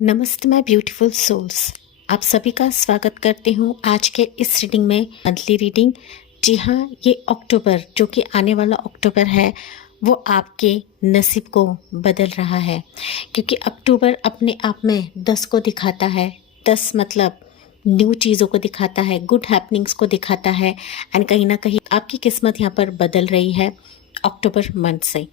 नमस्ते my beautiful souls. आप सभी का स्वागत करती हूँ आज के इस रीडिंग में, मंथली रीडिंग। जी हाँ, ये अक्टूबर जो कि आने वाला अक्टूबर है वो आपके नसीब को बदल रहा है, क्योंकि अक्टूबर अपने आप में 10 को दिखाता है। 10 मतलब न्यू चीज़ों को दिखाता है, गुड हैपनिंग्स को दिखाता है। एंड कहीं ना कहीं आपकी किस्मत यहाँ पर बदल रही है अक्टूबर मंथ से।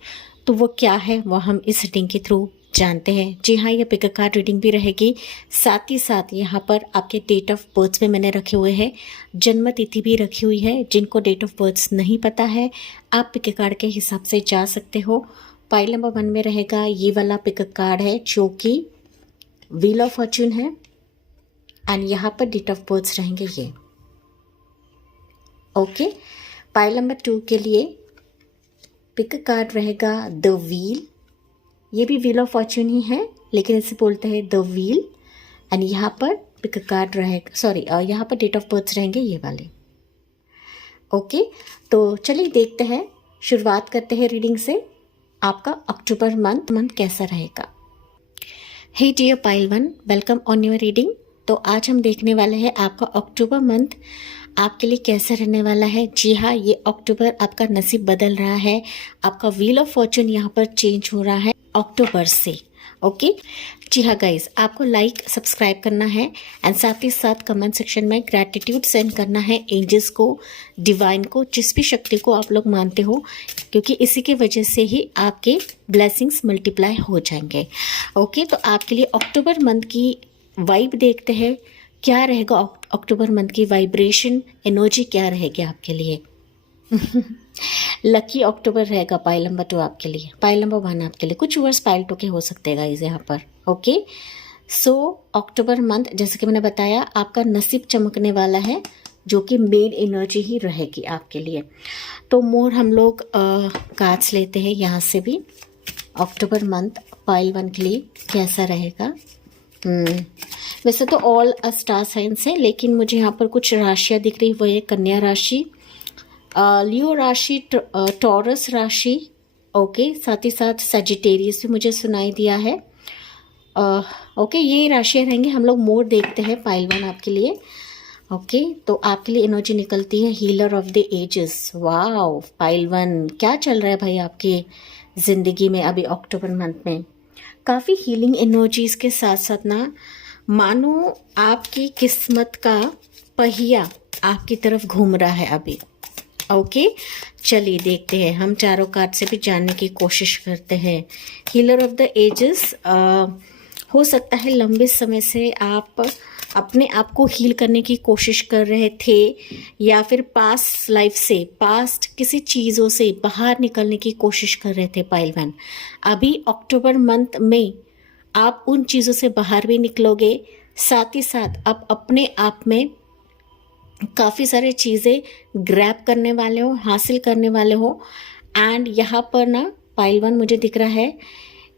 तो वो क्या है वो हम इस रीडिंग के थ्रू जानते हैं। जी हाँ, ये पिक कार्ड रीडिंग भी रहेगी, साथ ही साथ यहाँ पर आपके डेट ऑफ बर्थ में मैंने रखे हुए हैं, जन्म तिथि भी रखी हुई है। जिनको डेट ऑफ बर्थ नहीं पता है आप पिक कार्ड के हिसाब से जा सकते हो। पाइल नंबर 1 में रहेगा ये वाला पिक कार्ड है जो कि व्हील ऑफ फॉर्च्यून है। एंड यहाँ पर डेट ऑफ बर्थ रहेंगे ये। ओके, पाइल नंबर 2 के लिए पिक कार्ड रहेगा द व्हील। ये भी व्हील ऑफ फॉर्च्यून ही है, लेकिन इसे बोलते हैं द व्हील। एंड यहाँ पर पिक कार्ड रहेगा, सॉरी यहाँ पर डेट ऑफ बर्थ रहेंगे ये वाले। ओके, तो चलिए देखते हैं, शुरुआत करते हैं रीडिंग से। आपका अक्टूबर मंथ कैसा रहेगा। Hey dear pile 1, welcome on your reading. तो आज हम देखने वाले हैं आपका अक्टूबर मंथ आपके लिए कैसा रहने वाला है। जी हाँ, ये अक्टूबर आपका नसीब बदल रहा है। आपका व्हील ऑफ फॉर्च्यून यहाँ पर चेंज हो रहा है अक्टूबर से। ओके, जी हाँ गाइज, आपको लाइक सब्सक्राइब करना है एंड साथ ही साथ कमेंट सेक्शन में ग्रैटिट्यूड सेंड करना है एंजल्स को, डिवाइन को, जिस भी शक्ति को आप लोग मानते हो, क्योंकि इसी की वजह से ही आपके ब्लेसिंग्स मल्टीप्लाई हो जाएंगे। ओके, तो आपके लिए अक्टूबर मंथ की वाइब देखते हैं, क्या रहेगा अक्टूबर मंथ की वाइब्रेशन एनर्जी क्या रहेगी आपके लिए। लकी अक्टूबर रहेगा पाइल नंबर 2 आपके लिए, पाइल नंबर 1 आपके लिए। कुछ वर्ड्स पाइल 2 के हो सकते हैं गाइस यहाँ पर। ओके, सो अक्टूबर मंथ जैसे कि मैंने बताया आपका नसीब चमकने वाला है, जो कि मेन एनर्जी ही रहेगी आपके लिए। तो मोर हम लोग कार्ड्स लेते हैं यहाँ से भी। अक्टूबर मंथ पाइल 1 के लिए कैसा रहेगा। वैसे तो ऑल स्टार साइंस है, लेकिन मुझे यहाँ पर कुछ राशियाँ दिख रही, वो है कन्या राशि, लियो राशि, टॉरस राशि। ओके, साथ ही साथ सजिटेरियस भी मुझे सुनाई दिया है। ओके, ये राशियाँ रहेंगी। हम लोग मोर देखते हैं पाइल 1 आपके लिए। ओके, तो आपके लिए एनर्जी निकलती है healer of the ages. Wow, pile 1 क्या चल रहा है भाई आपकी ज़िंदगी में अभी अक्टूबर मंथ में। काफ़ी हीलिंग एनर्जीज के साथ साथ ना, मानो आपकी किस्मत का पहिया आपकी तरफ घूम रहा है अभी। ओके, चलिए देखते हैं, हम चारों कार्ड से भी जानने की कोशिश करते हैं। हीलर ऑफ द एजेस, हो सकता है लंबे समय से आप अपने आप को हील करने की कोशिश कर रहे थे, या फिर पास्ट लाइफ से, पास्ट किसी चीज़ों से बाहर निकलने की कोशिश कर रहे थे पाइल 1। अभी अक्टूबर मंथ में आप उन चीज़ों से बाहर भी निकलोगे, साथ ही साथ आप अपने आप में काफ़ी सारे चीज़ें ग्रैब करने वाले हो, हासिल करने वाले हो। एंड यहाँ पर ना पाइल 1 मुझे दिख रहा है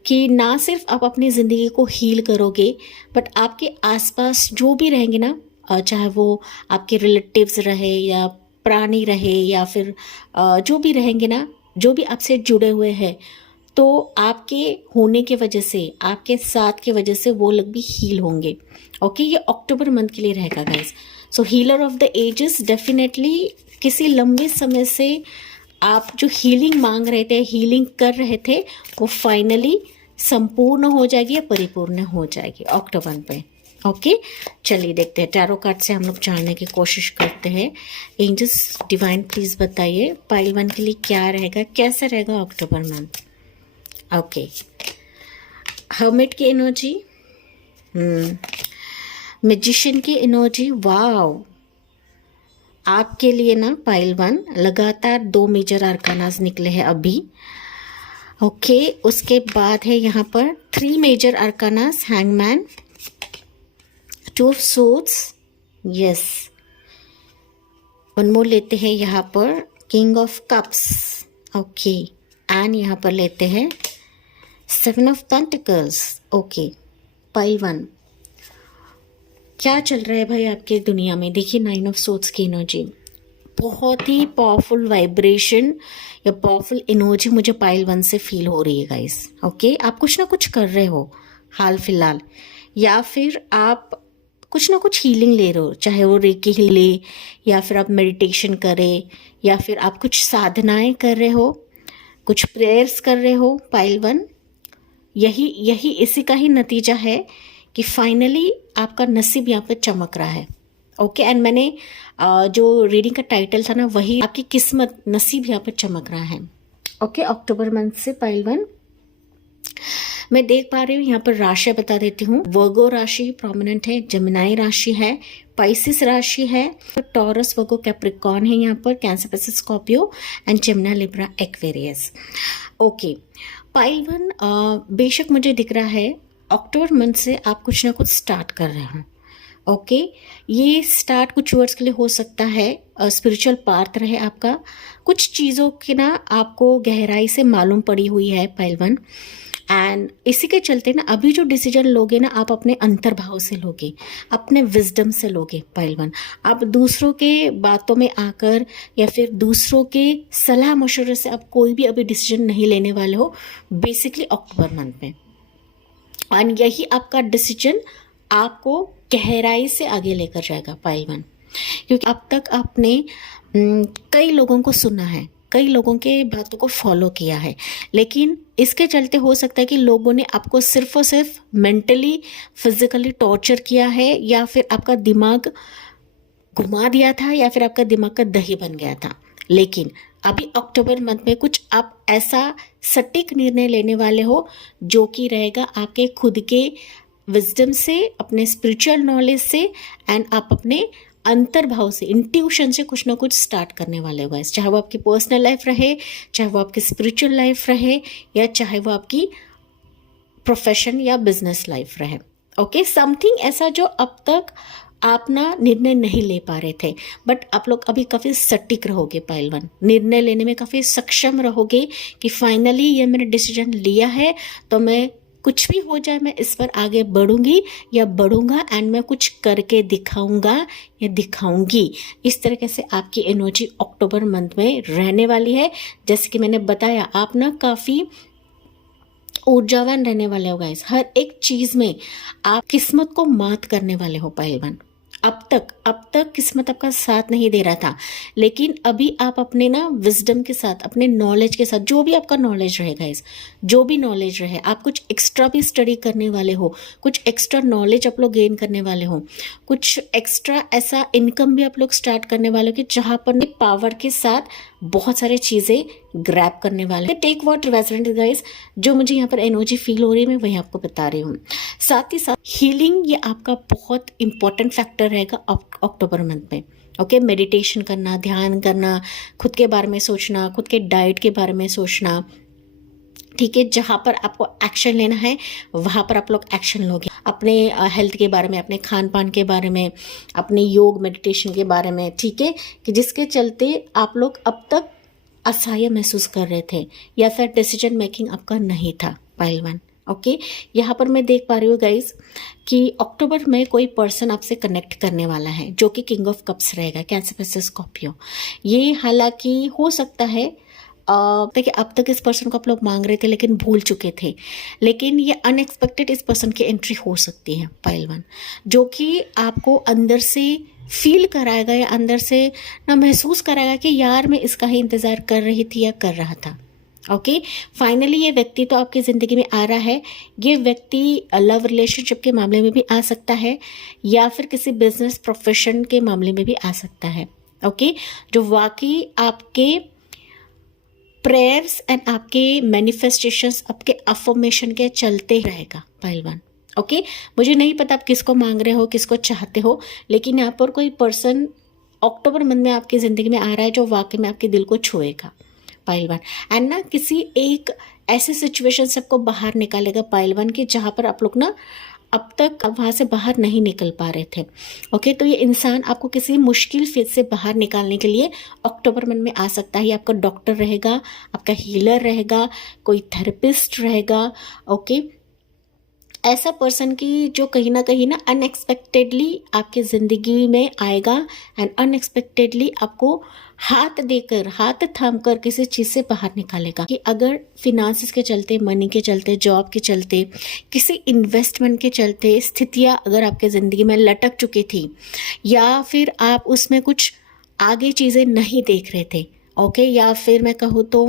कि ना सिर्फ आप अपनी ज़िंदगी को हील करोगे, बट आपके आसपास जो भी रहेंगे ना, चाहे वो आपके रिलेटिव्स रहे या प्राणी रहे या फिर जो भी रहेंगे ना, जो भी आपसे जुड़े हुए हैं, तो आपके होने के वजह से, आपके साथ के वजह से वो लोग भी हील होंगे। ओके, ये अक्टूबर मंथ के लिए रहेगा guys. So healer of the ages, definitely किसी लंबे समय से आप जो हीलिंग मांग रहे थे, हीलिंग कर रहे थे, वो फाइनली संपूर्ण हो जाएगी या परिपूर्ण हो जाएगी अक्टूबर पे। ओके, चलिए देखते हैं, टैरो कार्ड से हम लोग जानने की कोशिश करते हैं। एंजल्स डिवाइन प्लीज बताइए पाइल 1 के लिए क्या रहेगा, कैसा रहेगा अक्टूबर मंथ। ओके, हर्मिट की एनर्जी, मैजिशियन की एनर्जी। वाव, आपके लिए ना पाइल 1 लगातार 2 मेजर आर्कानास निकले हैं अभी। ओके, उसके बाद है यहाँ पर 3 major arcanas, hangman, 2 of swords, yes. One more लेते हैं यहाँ पर king of cups. Okay, and यहाँ पर लेते हैं 7 ऑफ पेंटिकल्स। ओके, पाइल 1 क्या चल रहा है भाई आपके दुनिया में। देखिए 9 ऑफ सोर्ड्स की एनर्जी, बहुत ही पावरफुल वाइब्रेशन या पावरफुल एनर्जी मुझे पाइल 1 से फील हो रही है गाइस। ओके, आप कुछ ना कुछ कर रहे हो हाल फिलहाल, या फिर आप कुछ ना कुछ हीलिंग ले रहे हो, चाहे वो रेकी ले, या फिर आप मेडिटेशन करें, या फिर आप कुछ साधनाएं कर रहे हो, कुछ प्रेयर्स कर रहे हो। पाइल 1, यही यही इसी का ही नतीजा है कि फाइनली आपका नसीब यहाँ पे चमक रहा है। ओके, एंड मैंने जो रीडिंग का टाइटल था ना, वही आपकी किस्मत, नसीब यहाँ पे चमक रहा है। ओके, अक्टूबर मंथ से पाइल 1 मैं देख पा रही हूँ। यहाँ पर राशि बता देती हूँ। वर्गो राशि प्रोमिनेंट है, जेमिनाई राशि है, पाइसिस राशि है, टॉरस, वर्गो, कैप्रिकॉर्न है यहाँ पर, Cancer, Pisces, Scorpio and Gemini, Libra, Aquarius. Okay, pile 1 बेशक मुझे दिख रहा है अक्टूबर मंथ से आप कुछ ना कुछ स्टार्ट कर रहे हो। ओके, ये स्टार्ट कुछ वर्ड्स के लिए हो सकता है स्पिरिचुअल पाथ रहे आपका, कुछ चीज़ों की ना आपको गहराई से मालूम पड़ी हुई है पाइल 1, एंड इसी के चलते ना अभी जो डिसीजन लोगे ना, आप अपने अंतर्भाव से लोगे, अपने विजडम से लोगे पाइल 1। आप दूसरों के बातों में आकर या फिर दूसरों के सलाह मशवरे से आप कोई भी अभी डिसीजन नहीं लेने वाले हो बेसिकली अक्टूबर मंथ में। एंड यही आपका डिसीजन आपको गहराई से आगे लेकर जाएगा पाइल 1, क्योंकि अब तक आपने कई लोगों को सुना है, कई लोगों के बातों को फॉलो किया है, लेकिन इसके चलते हो सकता है कि लोगों ने आपको सिर्फ और सिर्फ मेंटली, फिजिकली टॉर्चर किया है, या फिर आपका दिमाग घुमा दिया था, या फिर आपका दिमाग का दही बन गया था। लेकिन अभी अक्टूबर मंथ में कुछ आप ऐसा सटीक निर्णय लेने वाले हो जो कि रहेगा आपके खुद के विजडम से, अपने स्पिरिचुअल नॉलेज से, एंड आप अपने अंतर्भाव से, इंट्यूशन से कुछ ना कुछ स्टार्ट करने वाले हो गाइस। चाहे वो आपकी पर्सनल लाइफ रहे, चाहे वो आपकी स्पिरिचुअल लाइफ रहे, या चाहे वो आपकी प्रोफेशन या बिजनेस लाइफ रहे। ओके, समथिंग ऐसा जो अब तक आप ना निर्णय नहीं ले पा रहे थे, बट आप लोग अभी काफ़ी सटीक रहोगे पाइल 1, निर्णय लेने में काफ़ी सक्षम रहोगे कि फाइनली ये मैंने डिसीजन लिया है, तो मैं कुछ भी हो जाए मैं इस पर आगे बढ़ूंगी या बढ़ूंगा, एंड मैं कुछ करके दिखाऊंगा या दिखाऊंगी। इस तरीके से आपकी एनर्जी अक्टूबर मंथ में रहने वाली है। जैसे कि मैंने बताया, आप ना काफ़ी ऊर्जावान रहने वाले हो गाइस। हर एक चीज़ में आप किस्मत को मात करने वाले हो पाइल 1। अब तक किस्मत आपका साथ नहीं दे रहा था, लेकिन अभी आप अपने ना विजडम के साथ, अपने नॉलेज के साथ, जो भी आपका नॉलेज रहेगा इस, जो भी नॉलेज रहे, आप कुछ एक्स्ट्रा भी स्टडी करने वाले हो, कुछ एक्स्ट्रा नॉलेज आप लोग गेन करने वाले हो, कुछ एक्स्ट्रा ऐसा इनकम भी आप लोग स्टार्ट करने वाले हो कि जहाँ पर पावर के साथ बहुत सारी चीज़ें ग्रैब करने वाले हैं। टेक व्हाट रेजोनेट गाइस, जो मुझे यहाँ पर एनर्जी फील हो रही है मैं वही आपको बता रही हूँ। साथ ही साथ हीलिंग, ये आपका बहुत इंपॉर्टेंट फैक्टर रहेगा अक्टूबर मंथ में। ओके, मेडिटेशन करना, ध्यान करना, खुद के बारे में सोचना, खुद के डाइट के बारे में सोचना, ठीक है। जहाँ पर आपको एक्शन लेना है वहाँ पर आप लोग एक्शन लोगे, अपने हेल्थ के बारे में, अपने खान पान के बारे में, अपने योग मेडिटेशन के बारे में, ठीक है, कि जिसके चलते आप लोग अब तक असहाय महसूस कर रहे थे या फिर डिसीजन मेकिंग आपका नहीं था पाइल 1। ओके, यहाँ पर मैं देख पा रही हूँ गाइज कि अक्टूबर में कोई पर्सन आपसे कनेक्ट करने वाला है जो कि किंग ऑफ कप्स रहेगा, कैंसर, पिसिस, स्कॉर्पियो। ये हालांकि हो सकता है देखिए अब तक इस पर्सन को आप लोग मांग रहे थे लेकिन भूल चुके थे, लेकिन ये अनएक्सपेक्टेड इस पर्सन की एंट्री हो सकती है पाइल 1, जो कि आपको अंदर से फील कराएगा या अंदर से ना महसूस कराएगा कि यार मैं इसका ही इंतज़ार कर रही थी या कर रहा था। ओके, फाइनली ये व्यक्ति तो आपकी ज़िंदगी में आ रहा है। ये व्यक्ति लव रिलेशनशिप के मामले में भी आ सकता है या फिर किसी बिजनेस प्रोफेशन के मामले में भी आ सकता है। ओके, जो वाकई आपके प्रेयर्स एंड आपके मैनिफेस्टेशंस, आपके अफर्मेशन के चलते रहेगा पाइल 1। ओके, मुझे नहीं पता आप किसको मांग रहे हो, किसको चाहते हो, लेकिन यहाँ पर कोई पर्सन अक्टूबर मंथ में आपकी ज़िंदगी में आ रहा है जो वाकई में आपके दिल को छुएगा पाइल 1, एंड ना किसी एक ऐसे सिचुएशन से आपको बाहर निकालेगा पाइल 1 की जहाँ पर आप लोग ना अब तक वहाँ से बाहर नहीं निकल पा रहे थे। ओके, तो ये इंसान आपको किसी मुश्किल फेज से बाहर निकालने के लिए अक्टूबर मंथ में आ सकता है। आपका डॉक्टर रहेगा, आपका हीलर रहेगा, कोई थेरेपिस्ट रहेगा। ओके, ऐसा पर्सन की जो कहीं ना अनएक्सपेक्टेडली आपके ज़िंदगी में आएगा एंड अनएक्सपेक्टेडली आपको हाथ देकर, हाथ थाम कर किसी चीज़ से बाहर निकालेगा। कि अगर फिनांसिस के चलते, मनी के चलते, जॉब के चलते, किसी इन्वेस्टमेंट के चलते स्थितियाँ अगर आपके ज़िंदगी में लटक चुकी थी या फिर आप उसमें कुछ आगे चीज़ें नहीं देख रहे थे, ओके, या फिर मैं कहूँ तो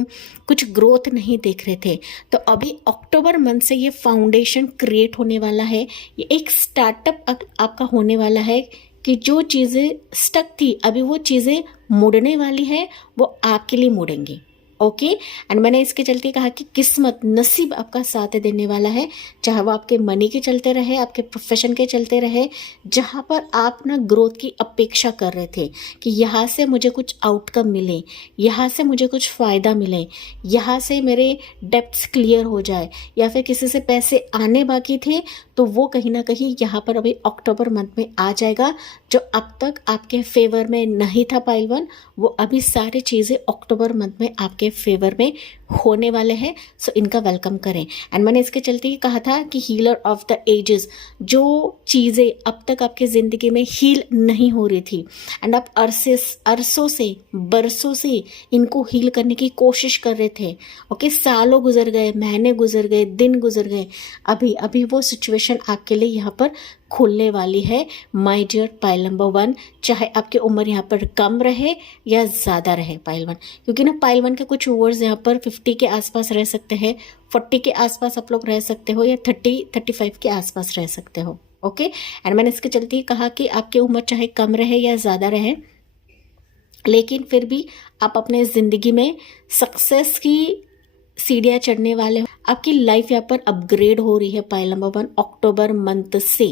कुछ ग्रोथ नहीं देख रहे थे, तो अभी अक्टूबर मंथ से ये फाउंडेशन क्रिएट होने वाला है। ये एक स्टार्टअप आपका होने वाला है कि जो चीज़ें स्टक थी अभी वो चीज़ें मुड़ने वाली है, वो आपके लिए मुड़ेंगी। ओके, एंड मैंने इसके चलते कहा कि किस्मत, नसीब आपका साथ देने वाला है, चाहे वो आपके मनी के चलते रहे, आपके प्रोफेशन के चलते रहे, जहाँ पर आप ना ग्रोथ की अपेक्षा कर रहे थे कि यहाँ से मुझे कुछ आउटकम मिले, यहाँ से मुझे कुछ फ़ायदा मिले, यहाँ से मेरे डेब्ट्स क्लियर हो जाए, या फिर किसी से पैसे आने बाकी थे तो वो कहीं ना कहीं यहाँ पर अभी अक्टूबर मंथ में आ जाएगा। जो अब तक आपके फेवर में नहीं था पाइल वन, वो अभी सारी चीज़ें अक्टूबर मंथ में आपके फेवर में होने वाले हैं। सो इनका वेलकम करें। एंड मैंने इसके चलते ही कहा था कि हीलर ऑफ द एजेस, जो चीज़ें अब तक आपके ज़िंदगी में हील नहीं हो रही थी एंड आप अरसों से, बरसों से इनको हील करने की कोशिश कर रहे थे, ओके, सालों गुजर गए, महीने गुजर गए, दिन गुजर गए, अभी वो सिचुएशन आपके लिए यहाँ पर खुलने वाली है माय डियर पाइल नंबर 1। चाहे आपकी उम्र यहाँ पर कम रहे या ज़्यादा रहे पाइल 1, क्योंकि ना पाइल 1 के कुछ व्यूअर्स यहाँ पर 50 के आसपास रह सकते हैं, 40 के आसपास आप लोग रह सकते हो, या 30-35 के आसपास रह सकते हो। ओके, एंड मैंने इसके चलते ही कहा कि आपकी उम्र चाहे कम रहे या ज़्यादा रहे, लेकिन फिर भी आप अपने ज़िंदगी में सक्सेस की सीढ़ियाँ चढ़ने वाले हो। आपकी लाइफ यहाँ पर अपग्रेड हो रही है पाइल नंबर 1 अक्टूबर मंथ से।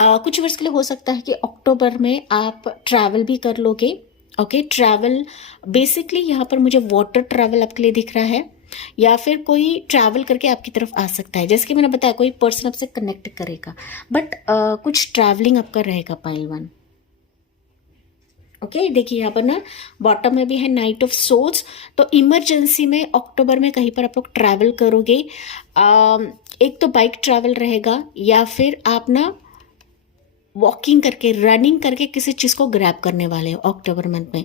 कुछ वर्ष के लिए हो सकता है कि अक्टूबर में आप ट्रैवल भी कर लोगे। ओके, ट्रैवल बेसिकली यहाँ पर मुझे वाटर ट्रैवल आपके लिए दिख रहा है, या फिर कोई ट्रैवल करके आपकी तरफ आ सकता है, जैसे कि मैंने बताया कोई पर्सन आपसे कनेक्ट करेगा, बट कुछ ट्रैवलिंग आपका रहेगा पाइल 1। ओके, देखिए यहाँ पर ना बॉटम में भी है नाइट ऑफ सोल्स, तो इमरजेंसी में अक्टूबर में कहीं पर आप लोग ट्रैवल करोगे। एक तो बाइक ट्रैवल रहेगा, या फिर आप ना वॉकिंग करके, रनिंग करके किसी चीज़ को ग्रैब करने वाले हो अक्टूबर मंथ में।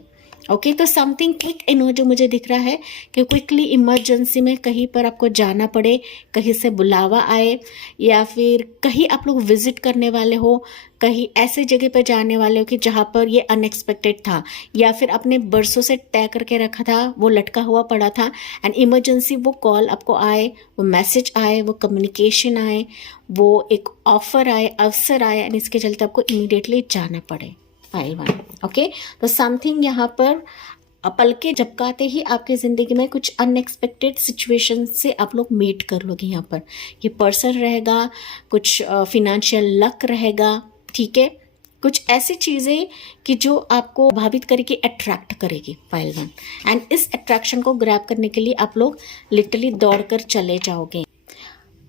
ओके, तो समथिंग क्विक जो मुझे दिख रहा है कि क्विकली इमरजेंसी में कहीं पर आपको जाना पड़े, कहीं से बुलावा आए, या फिर कहीं आप लोग विजिट करने वाले हो, कहीं ऐसे जगह पर जाने वाले हो कि जहाँ पर ये अनएक्सपेक्टेड था, या फिर आपने बरसों से तय करके रखा था, वो लटका हुआ पड़ा था, एंड इमरजेंसी वो कॉल आपको आए, वो मैसेज आए, वो कम्युनिकेशन आए, वो एक ऑफर आए, अवसर आए, एंड इसके चलते आपको इमीडिएटली जाना पड़े पाइल 1। ओके, तो समथिंग यहाँ पर पलके झपकाते ही आपकी ज़िंदगी में कुछ अनएक्सपेक्टेड सिचुएशन से आप लोग मीट कर लोगे। यहाँ पर ये पर्सन रहेगा, कुछ फिनेंशियल लक रहेगा, ठीक है, कुछ ऐसी चीज़ें कि जो आपको प्रभावित करेगी, अट्रैक्ट करेगी पाइल 1, एंड इस अट्रैक्शन को ग्रैब करने के लिए आप लोग लिटरली दौड़ कर चले जाओगे।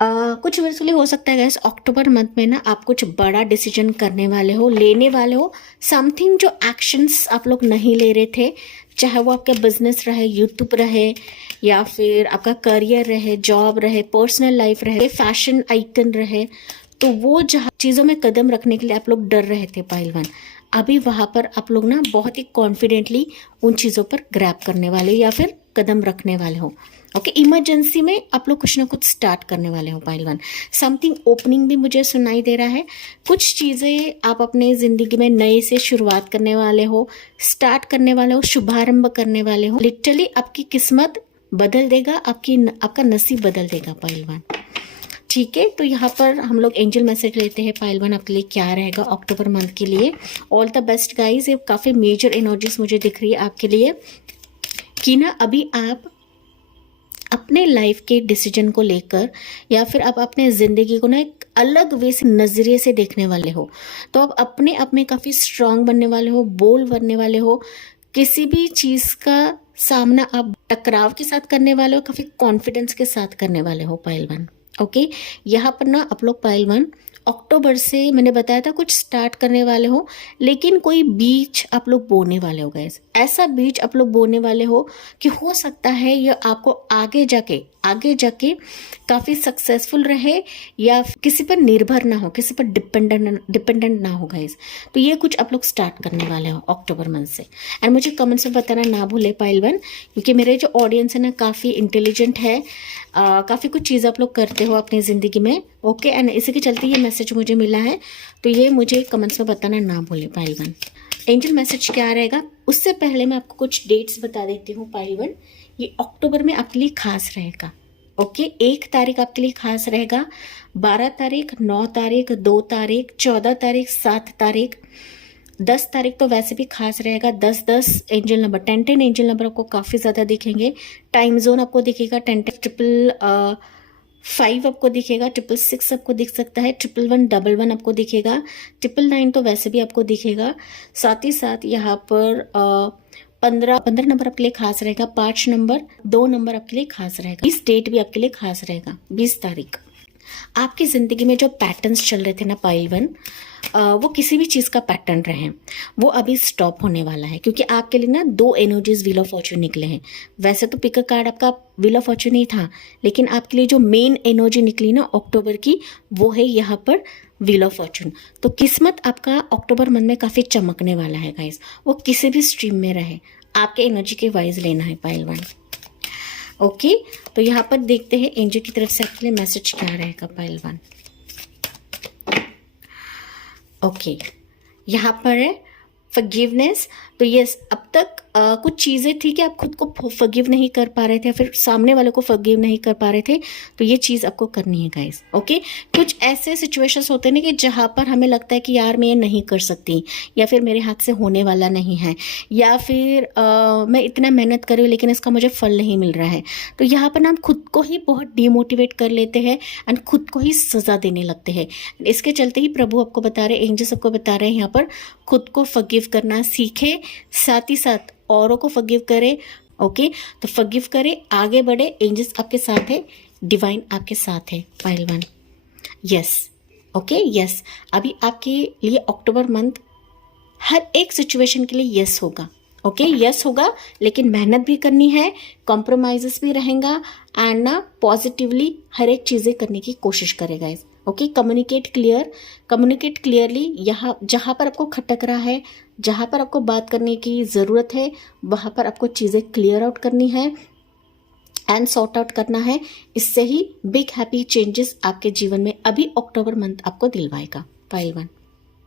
कुछ वर्ष के लिए हो सकता है गैस अक्टूबर मंथ में ना आप कुछ बड़ा डिसीजन करने वाले हो, लेने वाले हो, समथिंग जो एक्शंस आप लोग नहीं ले रहे थे, चाहे वो आपका बिजनेस रहे, यूट्यूब रहे, या फिर आपका करियर रहे, जॉब रहे, पर्सनल लाइफ रहे, फैशन आइकन रहे, तो वो जहाँ चीज़ों में कदम रखने के लिए आप लोग डर रहे थे पाइल 1, अभी वहाँ पर आप लोग ना बहुत ही कॉन्फिडेंटली उन चीज़ों पर ग्रैब करने वाले या फिर कदम रखने वाले हो। ओके, इमरजेंसी में आप लोग कुछ ना कुछ स्टार्ट करने वाले हो पाइल 1। समथिंग ओपनिंग भी मुझे सुनाई दे रहा है, कुछ चीज़ें आप अपने ज़िंदगी में नए से शुरुआत करने वाले हो, स्टार्ट करने वाले हो, शुभारंभ करने वाले हो। लिटरली आपकी किस्मत बदल देगा, आपका नसीब बदल देगा पाइल 1, ठीक है। तो यहाँ पर हम लोग एंजल मैसेज लेते हैं पाइल 1 आपके लिए क्या रहेगा अक्टूबर मंथ के लिए। All the best guys. ये काफ़ी मेजर एनर्जीज मुझे दिख रही है आपके लिए कि ना अभी आप अपने लाइफ के डिसीजन को लेकर या फिर आप अपने ज़िंदगी को ना एक अलग वे से नज़रिए से देखने वाले हो, तो आप अपने आप में काफ़ी स्ट्रांग बनने वाले हो, बोल्ड बनने वाले हो, किसी भी चीज़ का सामना आप टकराव के साथ करने वाले हो, काफ़ी कॉन्फिडेंस के साथ करने वाले हो पाइल 1। ओके, यहाँ पर ना आप लोग पाइल 1 अक्टूबर से मैंने बताया था कुछ स्टार्ट करने वाले हो, लेकिन कोई बीज आप लोग बोने वाले हो गाइस। ऐसा बीज आप लोग बोने वाले हो कि हो सकता है ये आपको आगे जाके काफ़ी सक्सेसफुल रहे, या किसी पर निर्भर ना हो, किसी पर डिपेंडेंट ना हो गाइस। तो ये कुछ आप लोग स्टार्ट करने वाले हो अक्टूबर मंथ से। एंड मुझे कमेंट्स में बताना ना भूले पाइल 1, क्योंकि मेरे जो ऑडियंस है ना काफ़ी इंटेलिजेंट है, काफ़ी कुछ चीज़ आप लोग करते हो अपनी ज़िंदगी में। ओके, एंड इसी के चलते ये मैसेज मुझे मिला है, तो ये मुझे कमेंट्स में बताना ना भूले पाइल 1। एंजल मैसेज क्या रहेगा उससे पहले मैं आपको कुछ डेट्स बता देती हूँ पाइल 1। ये अक्टूबर में आपके लिए खास रहेगा। ओके, 1 तारीख आपके लिए खास रहेगा, 12 तारीख, 9 तारीख, 2 तारीख, 14 तारीख, 7 तारीख, 10 तारीख तो वैसे भी खास रहेगा। 10-10 एंजल नंबर, 10-10 एंजल नंबर आपको काफ़ी ज़्यादा दिखेंगे। टाइम जोन आपको दिखेगा 10-10, 5 आपको दिखेगा, 666 आपको दिख सकता है, 1111 आपको दिखेगा, 999 तो वैसे भी आपको दिखेगा। साथ ही साथ यहाँ पर 15 नंबर आपके लिए खास रहेगा, 5 नंबर, 2 नंबर आपके लिए खास रहेगा, 20 डेट भी आपके लिए खास रहेगा, 20 तारीख। आपकी ज़िंदगी में जो पैटर्न्स चल रहे थे ना पाइल 1, वो किसी भी चीज़ का पैटर्न रहे, वो अभी स्टॉप होने वाला है, क्योंकि आपके लिए ना 2 एनर्जीज व्हील ऑफ फॉर्चून निकले हैं। वैसे तो पिकर कार्ड आपका व्हील ऑफ फॉर्चून ही था, लेकिन आपके लिए जो मेन एनर्जी निकली ना अक्टूबर की, वो है यहाँ पर व्हील ऑफ फॉर्चून। तो किस्मत आपका अक्टूबर मंथ में काफ़ी चमकने वाला है गाइस, वो किसी भी स्ट्रीम में रहे, आपके एनर्जी के वाइज लेना है पाइल 1। ओके, तो यहाँ पर देखते हैं एंजल की तरफ से आपके लिए मैसेज क्या रहेगा पाइल 1। ओके, यहाँ पर है फॉरगिवनेस। तो यस, अब तक कुछ चीज़ें थी कि आप खुद को फॉरगिव नहीं कर पा रहे थे, या फिर सामने वाले को फॉरगिव नहीं कर पा रहे थे, तो ये चीज़ आपको करनी है गाइस। ओके, कुछ ऐसे सिचुएशंस होते हैं ना कि जहाँ पर हमें लगता है कि यार मैं ये नहीं कर सकती, या फिर मेरे हाथ से होने वाला नहीं है, या फिर मैं इतना मेहनत कर रही हूँ लेकिन इसका मुझे फल नहीं मिल रहा है। तो यहाँ पर ना हम खुद को ही बहुत डिमोटिवेट कर लेते हैं एंड खुद को ही सज़ा देने लगते हैं। इसके चलते ही प्रभु आपको बता रहे, एंजल्स आपको बता रहे हैं यहाँ पर, खुद को फॉरगिव करना सीखे, साथ ही साथ औरों को फॉरगिव करे। ओके, तो फॉरगिव करे, आगे बढ़े, एंजल्स आपके साथ है, डिवाइन आपके साथ है पाइल 1। यस, ओके, यस, अभी आपके लिए अक्टूबर मंथ हर एक सिचुएशन के लिए यस होगा। ओके, यस होगा, लेकिन मेहनत भी करनी है, कॉम्प्रोमाइजेस भी रहेगा, एंड ना पॉजिटिवली हर एक चीज़ें करने की कोशिश करेगा इस। Okay, communicate clearly. यहाँ जहाँ पर आपको खटक रहा है, जहाँ पर आपको बात करने की ज़रूरत है, वहाँ पर आपको चीज़ें क्लियर आउट करनी है एंड सॉर्ट आउट करना है। इससे ही बिग हैप्पी चेंजेस आपके जीवन में अभी अक्टूबर मंथ आपको दिलवाएगा पाइल 1।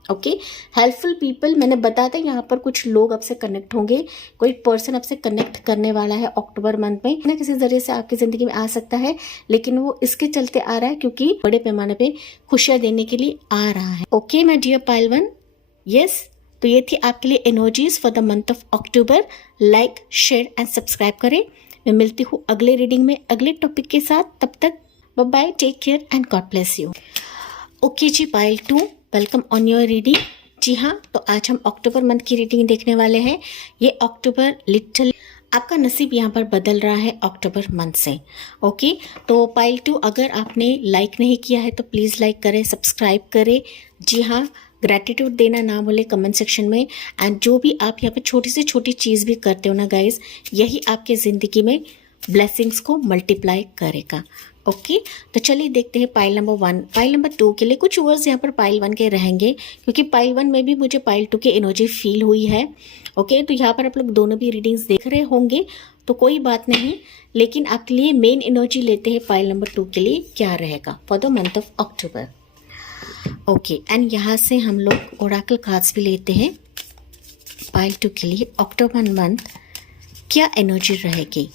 ओके, हेल्पफुल पीपल, मैंने बताया था यहाँ पर कुछ लोग आपसे कनेक्ट होंगे, कोई पर्सन आपसे कनेक्ट करने वाला है अक्टूबर मंथ में, ना किसी जरिए से आपकी ज़िंदगी में आ सकता है, लेकिन वो इसके चलते आ रहा है क्योंकि बड़े पैमाने पे खुशियाँ देने के लिए आ रहा है। Okay my dear pile 1, yes, तो ये थी आपके लिए energies for the month of October. Like, share and subscribe करें। मैं मिलती हूँ अगले रीडिंग में अगले टॉपिक के साथ, तब तक bye bye, take care and God bless you. Okay जी pile 2, welcome on your reading. जी हाँ, तो आज हम अक्टूबर मंथ की रीडिंग देखने वाले हैं। ये अक्टूबर लिटरली आपका नसीब यहाँ पर बदल रहा है अक्टूबर मंथ से। ओके, तो पाइल 2, अगर आपने लाइक नहीं किया है तो प्लीज़ लाइक करें, सब्सक्राइब करें। जी हाँ, ग्रैटिट्यूड देना ना भूले कमेंट सेक्शन में। एंड जो भी आप यहाँ पे छोटी से छोटी चीज़ भी करते हो ना गाइज, यही आपके ज़िंदगी में ब्लेसिंग्स को मल्टीप्लाई करेगा। ओके, तो चलिए देखते हैं पाइल नंबर 1। पाइल नंबर 2 के लिए कुछ वर्ड्स यहाँ पर पाइल 1 के रहेंगे, क्योंकि पाइल 1 में भी मुझे पाइल 2 की एनर्जी फील हुई है। ओके, तो यहाँ पर आप लोग दोनों भी रीडिंग्स देख रहे होंगे, तो कोई बात नहीं, लेकिन आपके लिए मेन एनर्जी लेते हैं पाइल नंबर 2 के लिए क्या रहेगा for the month of October. Okay, and यहाँ से हम लोग ओरेकल कार्ड्स भी लेते हैं पाइल 2 के लिए अक्टूबर मंथ क्या एनर्जी रहेगी।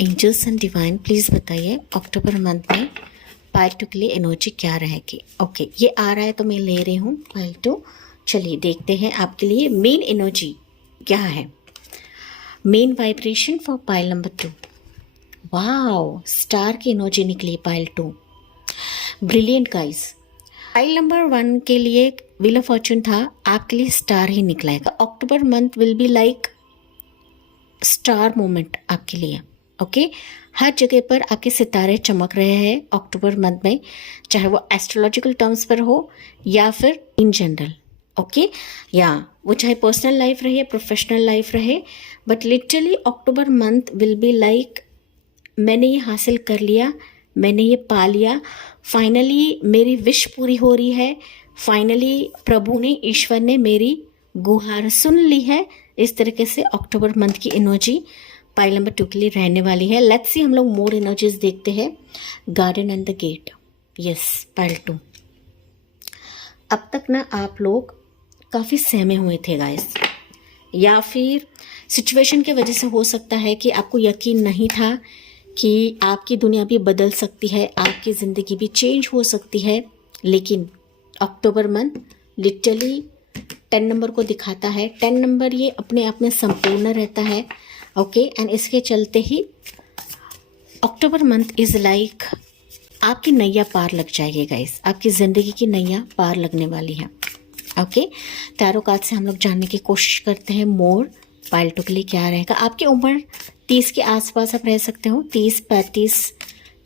एंजल्स एंड डिवाइन प्लीज़ बताइए अक्टूबर मंथ में पाइल 2 के लिए एनर्जी क्या रहेगी। ओके, ये आ रहा है तो मैं ले रही हूँ पाइल 2। चलिए देखते हैं आपके लिए मेन एनर्जी क्या है, main vibration for pile number 2। Wow, star की एनर्जी निकली pile 2, brilliant guys. Pile number 1 के लिए व्हील ऑफ फॉर्चून था, आपके लिए स्टार ही निकलाएगा। October month will be like star moment आपके लिए। ओके, हर जगह पर आपके सितारे चमक रहे हैं अक्टूबर मंथ में, चाहे वो एस्ट्रोलॉजिकल टर्म्स पर हो या फिर इन जनरल। ओके, या वो चाहे पर्सनल लाइफ रहे, प्रोफेशनल लाइफ रहे, but literally October month will be like मैंने ये हासिल कर लिया, मैंने ये पा लिया, फाइनली मेरी विश पूरी हो रही है, फाइनली प्रभु ने, ईश्वर ने मेरी गुहार सुन ली है। इस तरीके से अक्टूबर मंथ की एनर्जी पाइल नंबर 2 के लिए रहने वाली है। लेट्स सी हम लोग मोर एनर्जीज देखते हैं। Garden and the gate, yes pile 2। अब तक ना आप लोग काफ़ी सहमे हुए थे गाइस, या फिर सिचुएशन की वजह से हो सकता है कि आपको यकीन नहीं था कि आपकी दुनिया भी बदल सकती है, आपकी ज़िंदगी भी चेंज हो सकती है। लेकिन अक्टूबर मंथ लिटरली 10 नंबर को दिखाता है। 10 नंबर ये अपने आप में संपूर्ण रहता है। ओके, एंड इसके चलते ही अक्टूबर मंथ इज़ लाइक आपकी नैया पार लग जाएगी गाइस, आपकी ज़िंदगी की नैया पार लगने वाली है। ओके, टैरो कार्ड से हम लोग जानने की कोशिश करते हैं मोर पाइल 2 के लिए क्या रहेगा। आपकी उम्र 30 के आसपास आप रह सकते हो, 30, 35,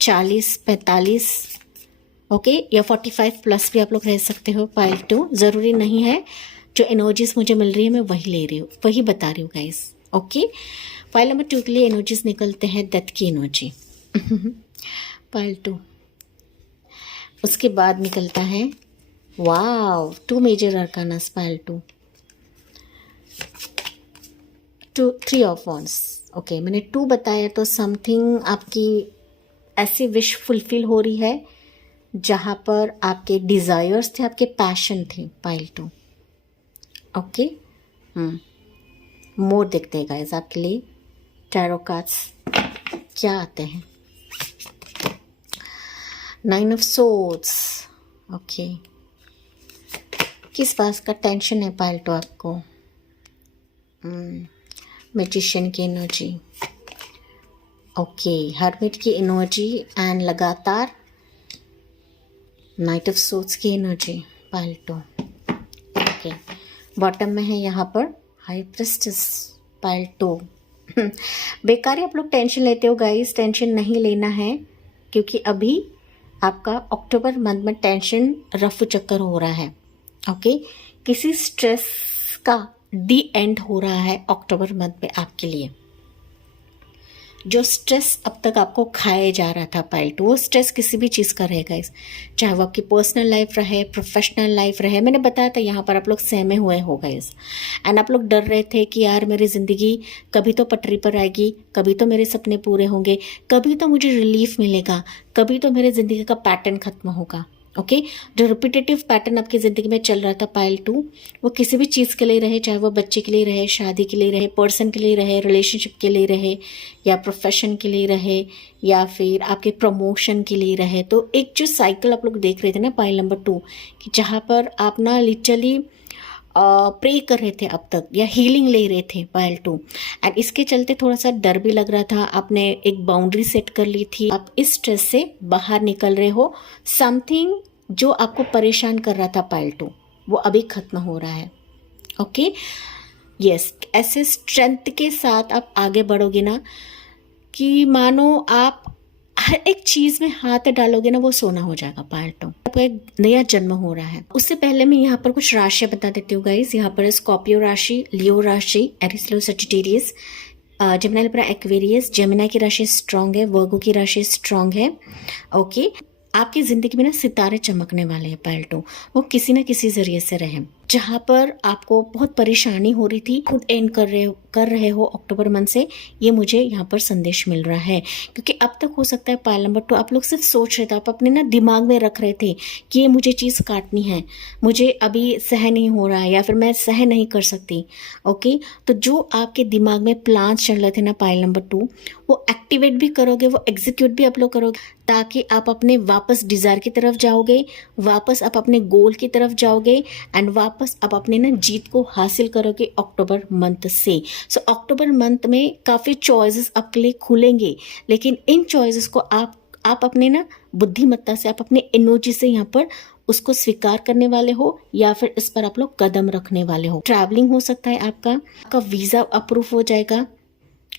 40, 45, ओके, या 45 प्लस भी आप लोग रह सकते हो पाइल 2। ज़रूरी नहीं है, जो एनर्जीज मुझे मिल रही है मैं वही ले रही हूँ, वही बता रही हूँ गाइस। ओके, पाइल नंबर 2 के लिए एनर्जीज निकलते हैं डेथ की एनर्जी पाइल 2। उसके बाद निकलता है wow 2 major arcanas pile 2, 3 of wands. Okay, मैंने 2 बताया तो समथिंग आपकी ऐसी विश फुलफिल हो रही है जहाँ पर आपके डिज़ायर्स थे, आपके पैशन थे पाइल 2। ओके, मोर देखते हैं गाइस आपके लिए टैरो कार्ड्स क्या आते हैं। 9 ऑफ सोर्ड्स। ओके, किस बात का टेंशन है पाइल 2 आपको? मैजिशियन की एनर्जी, ओके, हर्मिट की एनर्जी एंड लगातार नाइट ऑफ सोर्ड्स की एनर्जी पाइल 2। ओके, बॉटम में है यहाँ पर हाई प्रिस्टेस पाइल 2। बेकार ही आप लोग टेंशन लेते हो गाइस, टेंशन नहीं लेना है, क्योंकि अभी आपका अक्टूबर मंथ में टेंशन रफ चक्कर हो रहा है। ओके, किसी स्ट्रेस का दी एंड हो रहा है अक्टूबर मंथ में आपके लिए। जो स्ट्रेस अब तक आपको खाया जा रहा था पाइल 2, वो स्ट्रेस किसी भी चीज़ का रहेगा इस, चाहे वो आपकी पर्सनल लाइफ रहे, प्रोफेशनल लाइफ रहे। मैंने बताया था यहाँ पर आप लोग सहमे हुए हो गए एंड आप लोग डर रहे थे कि यार मेरी ज़िंदगी कभी तो पटरी पर आएगी, कभी तो मेरे सपने पूरे होंगे, कभी तो मुझे रिलीफ मिलेगा, कभी तो मेरे ज़िंदगी का पैटर्न खत्म होगा। ओके, जो रिपीटेटिव पैटर्न आपकी ज़िंदगी में चल रहा था पाइल 2, वो किसी भी चीज़ के लिए रहे, चाहे वो बच्चे के लिए रहे, शादी के लिए रहे, पर्सन के लिए रहे, रिलेशनशिप के लिए रहे, या प्रोफेशन के लिए रहे, या फिर आपके प्रमोशन के लिए रहे। तो एक जो साइकिल आप लोग देख रहे थे ना पाइल नंबर 2, कि जहाँ पर आप ना लिटरली प्रे कर रहे थे अब तक, या हीलिंग ले रहे थे पाइल 2, एंड इसके चलते थोड़ा सा डर भी लग रहा था। आपने एक बाउंड्री सेट कर ली थी, आप इस स्ट्रेस से बाहर निकल रहे हो। समथिंग जो आपको परेशान कर रहा था पाइल 2, वो अभी खत्म हो रहा है। ओके, यस, ऐसे स्ट्रेंथ के साथ आप आगे बढ़ोगे ना कि मानो आप हर एक चीज़ में हाथ डालोगे ना वो सोना हो जाएगा पाइल 2। आपका एक नया जन्म हो रहा है। उससे पहले मैं यहाँ पर कुछ राशियाँ बता देती हूँ गाइस। यहाँ पर स्कॉर्पियो राशि, लियो राशि, Aries, Leo, Sagittarius, Gemini, Libra, Aquarius. Gemini की राशि स्ट्रांग है, वर्गो की राशि स्ट्रांग है। ओके, आपकी ज़िंदगी में ना सितारे चमकने वाले हैं पाइल 2, वो किसी न किसी ज़रिए से रहे। जहाँ पर आपको बहुत परेशानी हो रही थी, खुद एंड कर रहे हो अक्टूबर मंथ से, ये मुझे यहाँ पर संदेश मिल रहा है। क्योंकि अब तक हो सकता है पाइल नंबर 2 आप लोग सिर्फ सोच रहे थे, आप अपने ना दिमाग में रख रहे थे कि ये मुझे चीज़ काटनी है, मुझे अभी सह नहीं हो रहा है, या फिर मैं सह नहीं कर सकती। ओके, तो जो आपके दिमाग में प्लान चल रहे थे ना पाइल नंबर 2, वो एक्टिवेट भी करोगे, वो एग्जीक्यूट भी आप लोग करोगे, ताकि आप अपने वापस डिज़ायर की तरफ जाओगे, वापस आप अपने गोल की तरफ जाओगे, एंड वापस आप अपने ना जीत को हासिल करोगे अक्टूबर मंथ से। सो अक्टूबर मंथ में काफ़ी चॉइसेस आपके लिए खुलेंगे, लेकिन इन चॉइसेस को आप अपने ना बुद्धिमत्ता से, आप अपने एनर्जी से यहाँ पर उसको स्वीकार करने वाले हो, या फिर इस पर आप लोग कदम रखने वाले हो। ट्रैवलिंग हो सकता है, आपका वीज़ा अप्रूव हो जाएगा।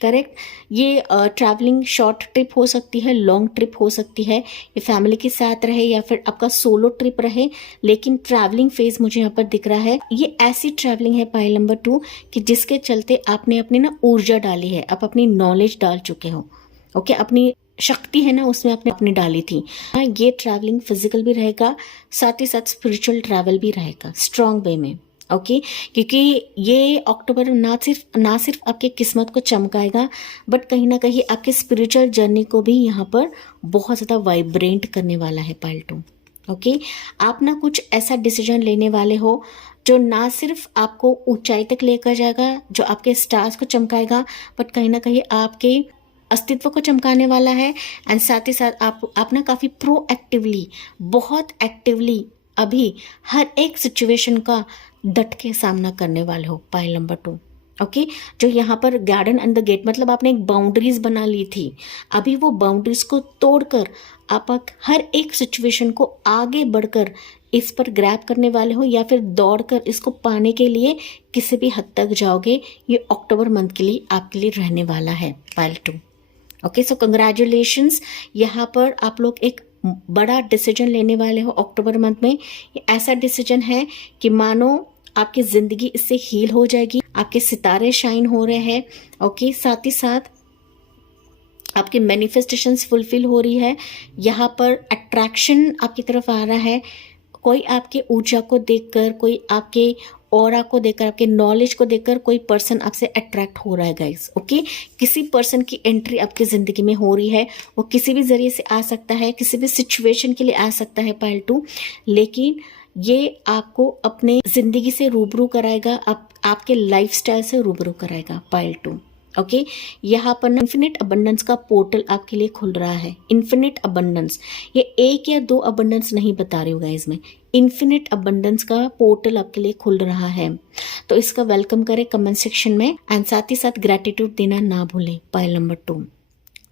करेक्ट। ये ट्रैवलिंग शॉर्ट ट्रिप हो सकती है, लॉन्ग ट्रिप हो सकती है, ये फैमिली के साथ रहे या फिर आपका सोलो ट्रिप रहे, लेकिन ट्रैवलिंग फेज मुझे यहाँ पर दिख रहा है। ये ऐसी ट्रैवलिंग है पाइल नंबर 2 कि जिसके चलते आपने अपनी ना ऊर्जा डाली है, आप अपनी नॉलेज डाल चुके हो। ओके, अपनी शक्ति है ना उसमें आपने अपनी डाली थी। ये ट्रैवलिंग फिजिकल भी रहेगा, साथ ही साथ स्पिरिचुअल ट्रैवल भी रहेगा स्ट्रॉन्ग वे में। ओके, क्योंकि ये अक्टूबर ना सिर्फ आपके किस्मत को चमकाएगा, बट कहीं ना कहीं आपके स्पिरिचुअल जर्नी को भी यहाँ पर बहुत ज़्यादा वाइब्रेंट करने वाला है पाइल 2। ओके, आप ना कुछ ऐसा डिसीजन लेने वाले हो जो ना सिर्फ आपको ऊंचाई तक लेकर जाएगा, जो आपके स्टार्स को चमकाएगा, बट कहीं ना कहीं आपके अस्तित्व को चमकाने वाला है। एंड साथ ही साथ आप ना काफ़ी प्रोएक्टिवली, बहुत एक्टिवली अभी हर एक सिचुएशन का डट के सामना करने वाले हो पाइल नंबर 2। ओके, जो यहाँ पर गार्डन एंड द गेट मतलब आपने एक बाउंड्रीज बना ली थी, अभी वो बाउंड्रीज को तोड़कर आप हर एक सिचुएशन को आगे बढ़कर इस पर ग्रैब करने वाले हो या फिर दौड़कर इसको पाने के लिए किसी भी हद तक जाओगे। ये अक्टूबर मंथ के लिए आपके लिए रहने वाला है पाइल 2। ओके, सो कंग्रेचुलेशंस, यहाँ पर आप लोग एक बड़ा डिसीजन लेने वाले हो अक्टूबर मंथ में। ये ऐसा डिसीजन है कि मानो आपकी जिंदगी इससे हील हो जाएगी, आपके सितारे शाइन हो रहे हैं। ओके, साथ ही साथ आपकी मैनिफेस्टेशंस फुलफिल हो रही है। यहाँ पर अट्रैक्शन आपकी तरफ आ रहा है, कोई आपके ऊर्जा को देखकर, कोई आपके ऑरा को देखकर, आपके नॉलेज को देखकर कोई पर्सन आपसे अट्रैक्ट हो रहा है गाइस। ओके, किसी पर्सन की एंट्री आपकी जिंदगी में हो रही है, वो किसी भी जरिए से आ सकता है, किसी भी सिचुएशन के लिए आ सकता है पाइल 2, लेकिन ये आपको अपने जिंदगी से रूबरू कराएगा, आपके लाइफस्टाइल से रूबरू कराएगा पाइल 2। ओके, यहाँ पर इन्फिनिट अबंडेंस का पोर्टल आपके लिए खुल रहा है। इन्फिनिट अबंडेंस, ये 1 या 2 अबंडेंस नहीं बता रही हूँ गाइस मैं, इन्फिनिट अबंडेंस का पोर्टल आपके लिए खुल रहा है। तो इसका वेलकम करें कमेंट सेक्शन में, एंड साथ ही साथ ग्रेटिट्यूड देना ना भूलें पाइल नंबर 2।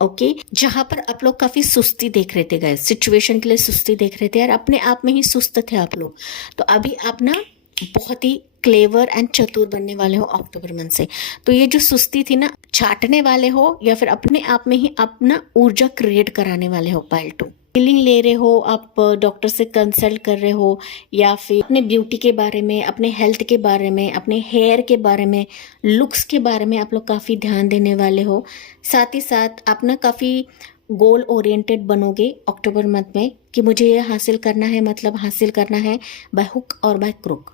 ओके, जहां पर आप लोग काफी सुस्ती देख रहे थे गाइस, सिचुएशन के लिए सुस्ती देख रहे थे यार, अपने आप में ही सुस्त थे आप लोग, तो अभी आप ना बहुत ही क्लेवर एंड चतुर बनने वाले हो अक्टूबर मंथ से। तो ये जो सुस्ती थी ना, छाटने वाले हो या फिर अपने आप में ही अपना ऊर्जा क्रिएट कराने वाले हो पाइल 2। हीलिंग ले रहे हो, आप डॉक्टर से कंसल्ट कर रहे हो, या फिर अपने ब्यूटी के बारे में, अपने हेल्थ के बारे में, अपने हेयर के बारे में, लुक्स के बारे में आप लोग काफ़ी ध्यान देने वाले हो। साथ ही साथ आप ना काफ़ी गोल ओरिएंटेड बनोगे अक्टूबर मंथ में कि मुझे ये हासिल करना है, मतलब हासिल करना है बाय हुक और बाय क्रुक।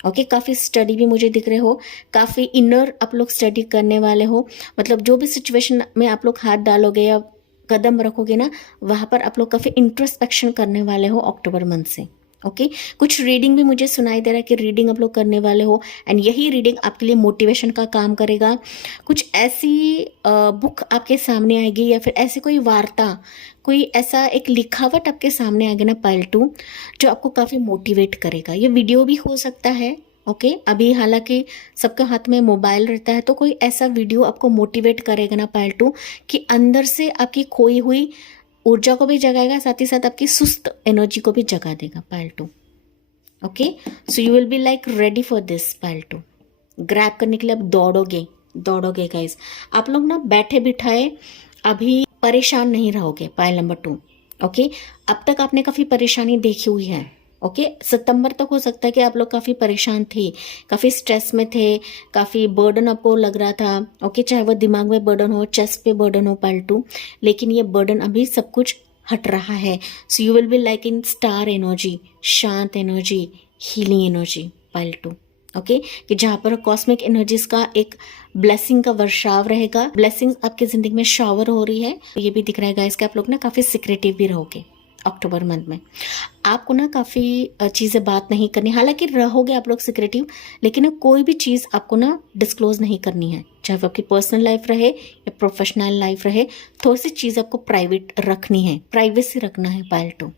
ओके, काफ़ी स्टडी भी मुझे दिख रहे हो, काफ़ी इनर आप लोग स्टडी करने वाले हो, मतलब जो भी सिचुएशन में आप लोग हाथ डालोगे या कदम रखोगे ना, वहाँ पर आप लोग काफ़ी इंट्रोस्पेक्शन करने वाले हो अक्टूबर मंथ से। ओके, कुछ रीडिंग भी मुझे सुनाई दे रहा है कि रीडिंग आप लोग करने वाले हो, एंड यही रीडिंग आपके लिए मोटिवेशन का काम करेगा। कुछ ऐसी बुक आपके सामने आएगी या फिर ऐसी कोई वार्ता, कोई ऐसा एक लिखावट आपके सामने आएगा ना पाइल 2, जो आपको काफ़ी मोटिवेट करेगा। ये वीडियो भी हो सकता है। ओके, अभी हालांकि सबके हाथ में मोबाइल रहता है, तो कोई ऐसा वीडियो आपको मोटिवेट करेगा ना पाइल 2 कि अंदर से आपकी खोई हुई ऊर्जा को भी जगाएगा, साथ ही साथ आपकी सुस्त एनर्जी को भी जगा देगा pile 2। Okay, so you will be like ready for this pile 2। Grab करने के लिए अब दौड़ोगे गाइस। आप लोग ना बैठे बिठाए अभी परेशान नहीं रहोगे पाइल नंबर 2। ओके, अब तक आपने काफ़ी परेशानी देखी हुई है। ओके, सितंबर तक हो सकता है कि आप लोग काफ़ी परेशान थे, काफ़ी स्ट्रेस में थे, काफ़ी बर्डन आपको लग रहा था। ओके, चाहे वो दिमाग में बर्डन हो, चेस्ट पे बर्डन हो पाइल 2, लेकिन ये बर्डन अभी सब कुछ हट रहा है। So you will be like in star energy, शांत energy, healing energy pile 2। Okay, कि जहाँ पर कॉस्मिक एनर्जीज का एक ब्लेसिंग का वर्षाव रहेगा, ब्लेसिंग्स आपकी जिंदगी में शावर हो रही है। ये भी दिख रहा है गाइस कि आप लोग ना काफ़ी सिक्रेटिव भी रहोगे अक्टूबर मंथ में। आपको ना काफ़ी चीज़ें बात नहीं करनी, हालांकि रहोगे आप लोग सिक्रेटिव, लेकिन कोई भी चीज़ आपको ना डिस्क्लोज नहीं करनी है, चाहे वो आपकी पर्सनल लाइफ रहे या प्रोफेशनल लाइफ रहे। थोड़ी सी चीज़ आपको प्राइवेट रखनी है, प्राइवेसी रखना है पाइल 2।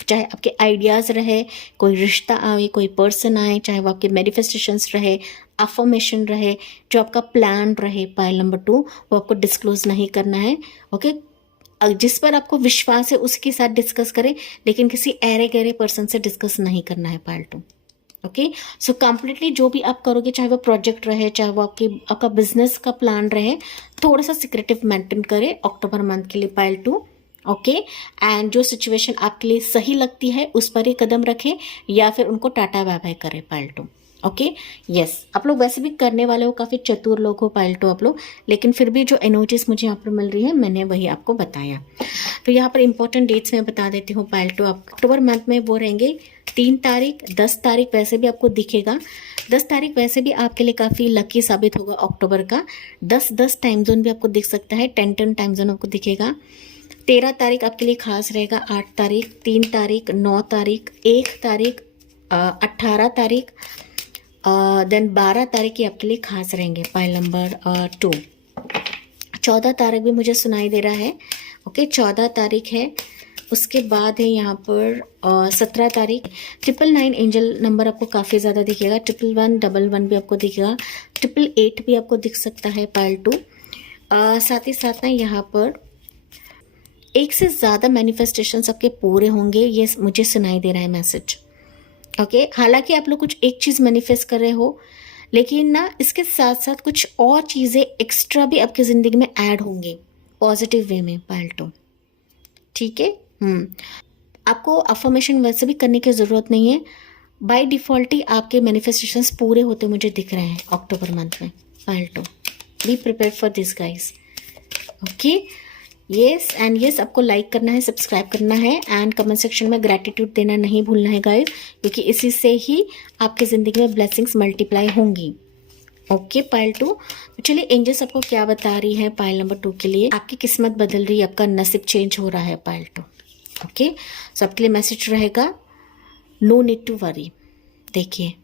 चाहे आपके आइडियाज़ रहे, कोई रिश्ता आए, कोई पर्सन आए, चाहे वो आपके मैनिफेस्टेशंस रहे, अफर्मेशन रहे, जो आपका प्लान रहे पाइल नंबर 2, वो आपको डिस्क्लोज नहीं करना है। ओके, जिस पर आपको विश्वास है उसके साथ डिस्कस करें, लेकिन किसी ऐरे गहरे पर्सन से डिस्कस नहीं करना है पाइल 2। ओके। सो कम्प्लीटली जो भी आप करोगे, चाहे वो प्रोजेक्ट रहे, चाहे वो आपका बिजनेस का प्लान रहे, थोड़ा सा सिक्रेटिव मेंटेन करें अक्टूबर मंथ के लिए पाइल 2। ओके। एंड जो सिचुएशन आपके लिए सही लगती है उस पर ही कदम रखें, या फिर उनको टाटा बाय बाय करें पाइल 2। ओके। यस, आप लोग वैसे भी करने वाले हो, काफ़ी चतुर लोग हो पाइल 2 आप लोग, लेकिन फिर भी जो एनर्जीज मुझे यहाँ पर मिल रही है मैंने वही आपको बताया। तो यहाँ पर इंपॉर्टेंट डेट्स मैं बता देती हूँ पाइल 2। आप अक्टूबर मंथ में वो रहेंगे 3 तारीख, 10 तारीख वैसे भी आपको दिखेगा। 10 तारीख वैसे भी आपके लिए काफ़ी लकी साबित होगा अक्टूबर का। 10-10 टाइम जोन भी आपको दिख सकता है, 10-10 टाइम जोन आपको दिखेगा। 13 तारीख आपके लिए खास रहेगा, 8 तारीख, 3 तारीख, 9 तारीख, 1 तारीख, 18 तारीख, देन 12 तारीख ये आपके लिए खास रहेंगे पाइल नंबर 2। 14 तारीख भी मुझे सुनाई दे रहा है। ओके, 14 तारीख है। उसके बाद है यहाँ पर 17 तारीख। 999 एंजल नंबर आपको काफ़ी ज़्यादा दिखेगा। 11111 भी आपको दिखेगा। 888 भी आपको दिख सकता है पाइल 2। साथ ही साथ ना यहाँ पर एक से ज़्यादा मैनिफेस्टेशंस आपके पूरे होंगे, ये मुझे सुनाई दे रहा है मैसेज। ओके। हालांकि आप लोग कुछ एक चीज़ मैनिफेस्ट कर रहे हो, लेकिन ना इसके साथ साथ कुछ और चीज़ें एक्स्ट्रा भी आपकी ज़िंदगी में ऐड होंगी पॉजिटिव वे में पाइल 2। ठीक है। आपको अफर्मेशन वैसे भी करने की ज़रूरत नहीं है, बाय डिफ़ॉल्ट ही आपके मैनिफेस्टेशंस पूरे होते मुझे दिख रहे हैं अक्टूबर मंथ में pile 2। Be prepare for this guys. Okay. Yes and yes, आपको लाइक करना है, सब्सक्राइब करना है एंड कमेंट सेक्शन में ग्रैटिट्यूड देना नहीं भूलना है गाइस, क्योंकि इसी से ही आपकी ज़िंदगी में ब्लेसिंग्स मल्टीप्लाई होंगी। Okay pile 2। तो चलिए एंजल्स आपको क्या बता रही है पाइल नंबर 2 के लिए। आपकी किस्मत बदल रही है, आपका नसीब चेंज हो रहा है पाइल 2। ओके। सो आपके लिए मैसेज रहेगा, नो नीड टू वरी। देखिए,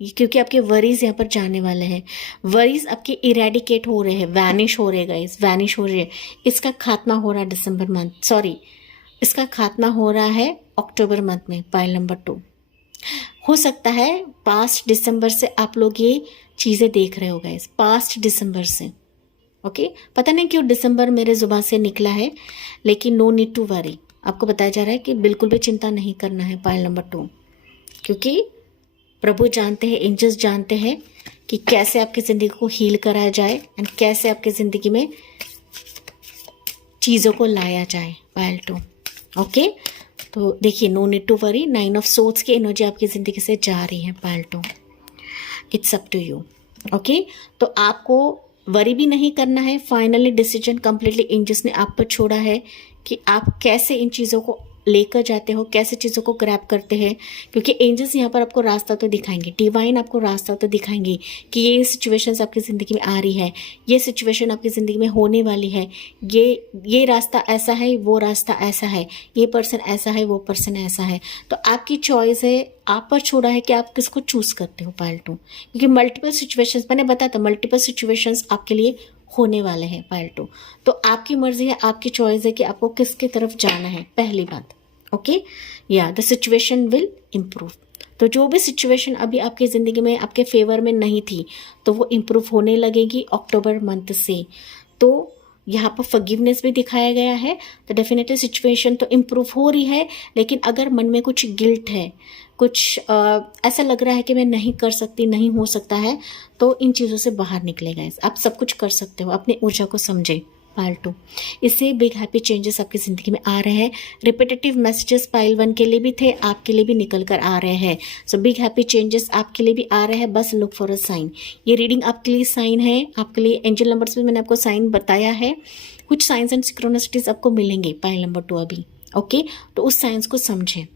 क्योंकि आपके वरीज यहाँ पर जाने वाले हैं। वरीज आपके इरेडिकेट हो रहे हैं, वैनिश हो रहे हैं गाइस, वैनिश हो रहे हैं। इसका खात्मा हो रहा है दिसंबर मंथ, सॉरी इसका खात्मा हो रहा है अक्टूबर मंथ में पाइल नंबर 2। हो सकता है पास्ट दिसंबर से आप लोग ये चीज़ें देख रहे हो गाइस, पास्ट दिसंबर से। ओके। पता नहीं क्यों दिसंबर मेरे जुबान से निकला है, लेकिन नो नीड टू वरी, आपको बताया जा रहा है कि बिल्कुल भी चिंता नहीं करना है पाइल नंबर 2, क्योंकि प्रभु जानते हैं, एंजल्स जानते हैं कि कैसे आपकी ज़िंदगी को हील कराया जाए एंड कैसे आपकी ज़िंदगी में चीज़ों को लाया जाए पाइल 2। ओके। तो देखिए, no need to worry, 9 of swords की एनर्जी आपकी ज़िंदगी से जा रही है pile 2। It's up to you. Okay. तो आपको वरी भी नहीं करना है। फाइनली डिसीजन कंप्लीटली एंजल्स ने आप पर छोड़ा है कि आप कैसे इन चीज़ों को लेकर जाते हो, कैसे चीज़ों को ग्रैब करते हैं, क्योंकि एंजल्स यहाँ पर आपको रास्ता तो दिखाएंगे, डिवाइन आपको रास्ता तो दिखाएंगे कि ये सिचुएशंस आपकी ज़िंदगी में आ रही है, ये सिचुएशन आपकी ज़िंदगी में होने वाली है, ये रास्ता ऐसा है, वो रास्ता ऐसा है, ये पर्सन ऐसा है, वो पर्सन ऐसा है। तो आपकी चॉइस है, आप पर छोड़ा है कि आप किसको चूज़ करते हो पाइल 2, क्योंकि मल्टीपल सिचुएशंस, मैंने बताया था मल्टीपल सिचुएशंस आपके लिए होने वाले हैं पाइल 2। तो आपकी मर्जी है, आपकी चॉइस है कि आपको किसकी तरफ जाना है, पहली बात। ओके। या द सिचुएशन विल इम्प्रूव। तो जो भी सिचुएशन अभी आपकी ज़िंदगी में आपके फेवर में नहीं थी, तो वो इम्प्रूव होने लगेगी अक्टूबर मंथ से। तो यहाँ पर फॉरगिवनेस भी दिखाया गया है, तो डेफिनेटली सिचुएशन तो इम्प्रूव हो रही है, लेकिन अगर मन में कुछ गिल्ट है, कुछ ऐसा लग रहा है कि मैं नहीं कर सकती, नहीं हो सकता है, तो इन चीज़ों से बाहर निकलेगा। आप सब कुछ कर सकते हो, अपनी ऊर्जा को समझे पाइल 2। इससे बिग हैप्पी चेंजेस आपकी ज़िंदगी में आ रहे हैं। रिपीटेटिव मैसेजेस पाइल 1 के लिए भी थे, आपके लिए भी निकल कर आ रहे हैं। सो बिग हैप्पी चेंजेस आपके लिए भी आ रहे हैं, बस लुक फॉर अ साइन। ये रीडिंग आपके लिए साइन है, आपके लिए एंजल नंबर्स भी मैंने आपको साइन बताया है। कुछ साइंस एंड सिक्रोनिसिटीज आपको मिलेंगे पाइल नंबर 2 अभी। ओके। तो उस साइंस को समझें,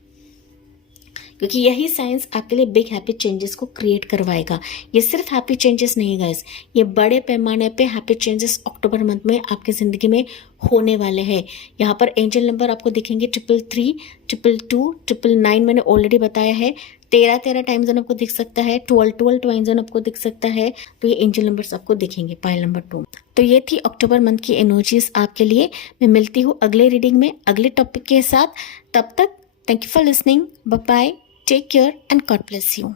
क्योंकि यही साइंस आपके लिए बिग हैप्पी चेंजेस को क्रिएट करवाएगा। ये सिर्फ हैप्पी चेंजेस नहीं गाइस, ये बड़े पैमाने पे हैप्पी चेंजेस अक्टूबर मंथ में आपकी ज़िंदगी में होने वाले हैं। यहाँ पर एंजल नंबर आपको दिखेंगे 333, 222, 999 मैंने ऑलरेडी बताया है। 13 टाइम जोन आपको दिख सकता है, 12 टाइम जोन आपको दिख सकता है। तो ये एंजल नंबर्स आपको दिखेंगे पाइल नंबर 2। तो ये थी अक्टूबर मंथ की एनर्जीज आपके लिए। मैं मिलती हूँ अगले रीडिंग में अगले टॉपिक के साथ। तब तक thank you for listening, bye bye, take care and God bless you.